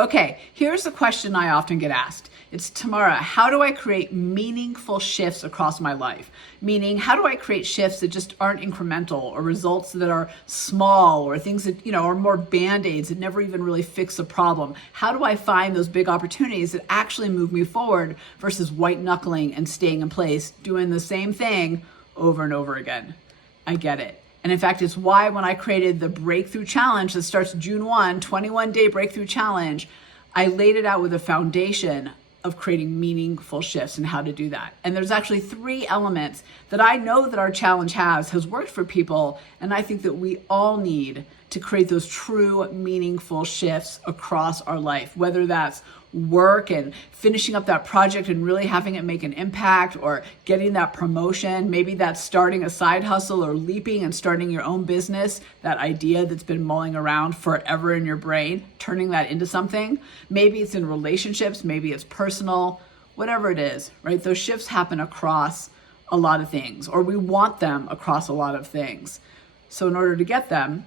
Okay, here's the question I often get asked. It's, Tamara, how do I create meaningful shifts across my life? Meaning, how do I create shifts that just aren't incremental, or results that are small, or things that, are more band-aids that never even really fix a problem? How do I find those big opportunities that actually move me forward versus white knuckling and staying in place, doing the same thing over and over again? I get it. And in fact, it's why when I created the Breakthrough Challenge that starts June 1, 21-day Breakthrough Challenge, I laid it out with a foundation of creating meaningful shifts and how to do that. And there's actually 3 elements that I know that our challenge has worked for people, and I think that we all need to create those true meaningful shifts across our life, whether that's work and finishing up that project and really having it make an impact, or getting that promotion. Maybe that's starting a side hustle or leaping and starting your own business, that idea that's been mulling around forever in your brain, turning that into something. Maybe it's in relationships, maybe it's personal, whatever it is, right? Those shifts happen across a lot of things, or we want them across a lot of things. So in order to get them,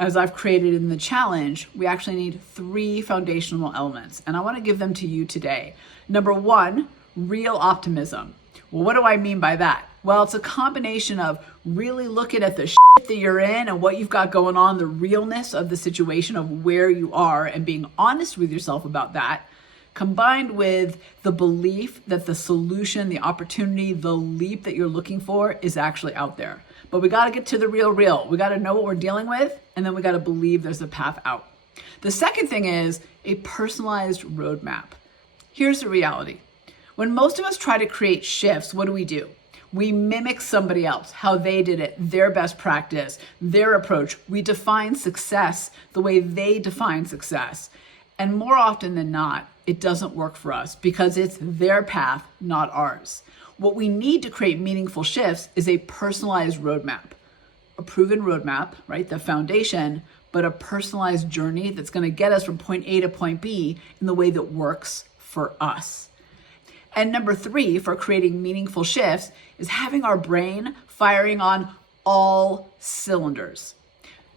as I've created in the challenge, we actually need 3 foundational elements, and I want to give them to you today. Number 1, real optimism. Well, what do I mean by that? Well, it's a combination of really looking at the shit that you're in and what you've got going on, the realness of the situation of where you are, and being honest with yourself about that, combined with the belief that the solution, the opportunity, the leap that you're looking for is actually out there. But we got to get to the real. We got to know what we're dealing with, and then we got to believe there's a path out. The second thing is a personalized roadmap. Here's the reality. When most of us try to create shifts, what do? We mimic somebody else, how they did it, their best practice, their approach. We define success the way they define success. And more often than not, it doesn't work for us because it's their path, not ours. What we need to create meaningful shifts is a personalized roadmap, a proven roadmap, right? The foundation, but a personalized journey that's going to get us from point A to point B in the way that works for us. And number 3, for creating meaningful shifts, is having our brain firing on all cylinders.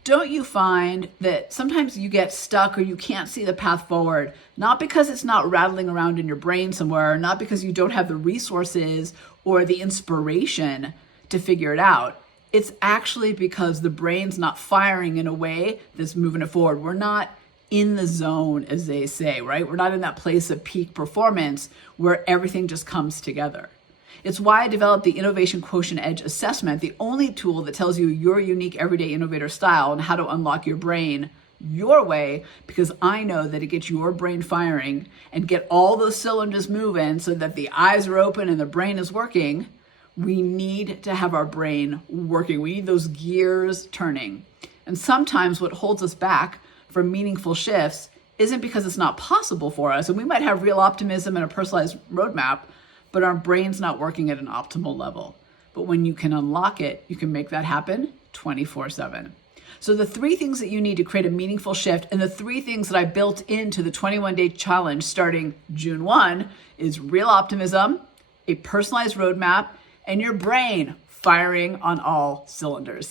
Don't you find that sometimes you get stuck or you can't see the path forward, not because it's not rattling around in your brain somewhere, not because you don't have the resources or the inspiration to figure it out. It's actually because the brain's not firing in a way that's moving it forward. We're not in the zone, as they say, right? We're not in that place of peak performance where everything just comes together. It's why I developed the Innovation Quotient Edge Assessment, the only tool that tells you your unique everyday innovator style and how to unlock your brain your way, because I know that it gets your brain firing and get all those cylinders moving so that the eyes are open and the brain is working. We need to have our brain working. We need those gears turning. And sometimes what holds us back from meaningful shifts isn't because it's not possible for us, and we might have real optimism and a personalized roadmap, but our brain's not working at an optimal level. But when you can unlock it, you can make that happen 24/7. So the 3 things that you need to create a meaningful shift, and the 3 things that I built into the 21-day challenge starting June 1, is real optimism, a personalized roadmap, and your brain firing on all cylinders.